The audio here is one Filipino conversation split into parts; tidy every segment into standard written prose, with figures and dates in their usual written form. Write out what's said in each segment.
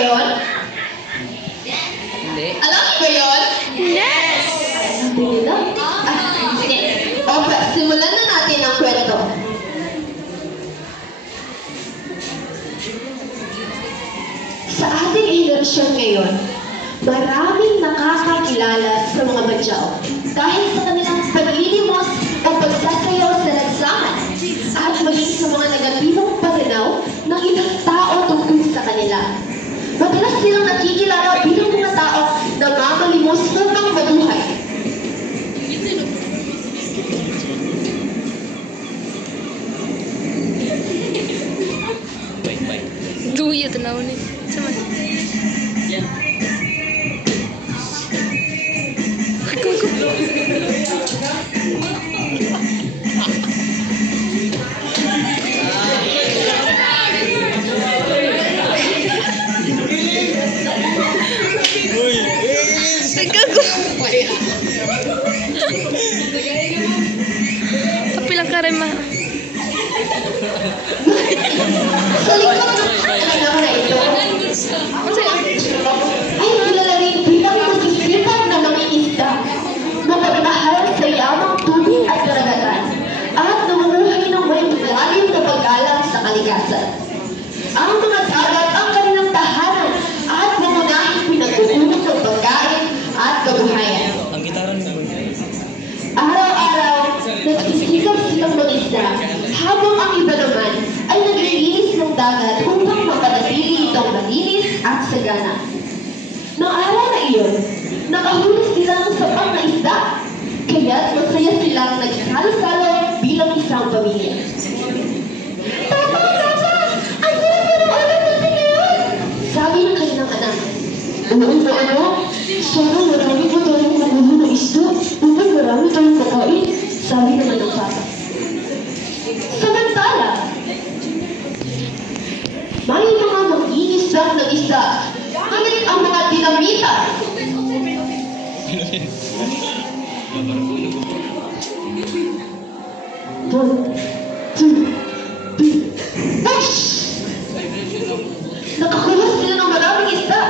yun? Hindi. Alam niyo ba yun? Yes! Sige. Okay, simulan na natin ang kwento. Sa ating henerasyon ngayon, maraming nakakakilala sa mga badyaw dahil sa kanilang paglinimos o pagsasayaw sa lansangan at maging sa mga negatibong pananaw ng ibang tao tungkol sa kanila. Madalas silang nakikilala bilang mga tao na mamalimos upang mabuhay. Duya, tanaw ni. Sama. Api lang ka rin ma. Sa likod ng anak na ito, ay kilala rin bilang masisipan na mangingisda, mapagmahal sa yamang tubig at karagatan, at namumuhay ng may malalim na paggalang sa kalikasan. Ang mga dagat ang kanilang tahanan at mamunahing pinagkukulong ng pagkain at kabuhayan. Ang gitara mo. Araw-araw, nagsisikap silang mag-isda, habang ang iba naman ay naglilinis ng dagat upang mapanatili itong malinis at sagana. Noong araw na iyon, nakahuli sila ng sapang na isda, kaya't masaya silang nagsalo-salo bilang isang pamilya. Papa! Papa! Ang sarap na ng ulam natin ngayon! Sabi ng kanilang anak. Ano? Sana marami pa tayong magulo na isda upang marami tayong makain, sabi naman ng papa. Samantala, may mga mag-iisang na isda, ngunit ang mga dinamita. Push! Nakakuha sila ng maraming isda,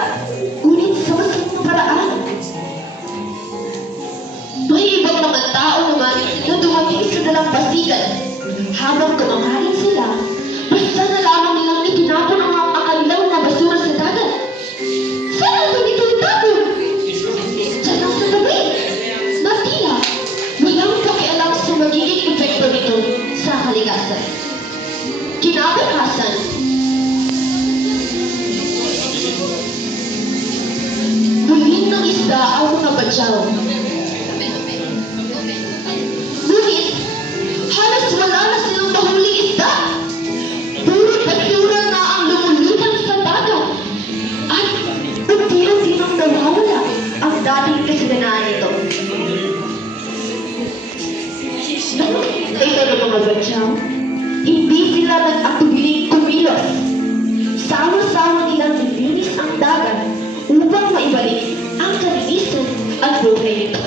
ngunit sa masamang paraan. May ibang mga tao naman na dumating sa dalampasigan. Habang kumakain sila, basta na lamang nilang itinapon ang kanilang mga basura sa dagat. Saan natin ito itapon? Diyan lang sa tabi. Na tila, walang pakialam sa magiging epekto nito sa kalikasan. Kinabukasan, buhin ng isda ang mga badyaw. Ngunit, halos wala na silang mahuling isda. Puro basura na ang lumulutang sa dagat. At unti-unti nang nawawala ang dating kasaganaan nito. Ito ng mga badyaw, hindi sila nag-atubiling kumilos. Sama-sama nilang nilinis ang dagat upang maibalik ang kalinisan at buhay nito.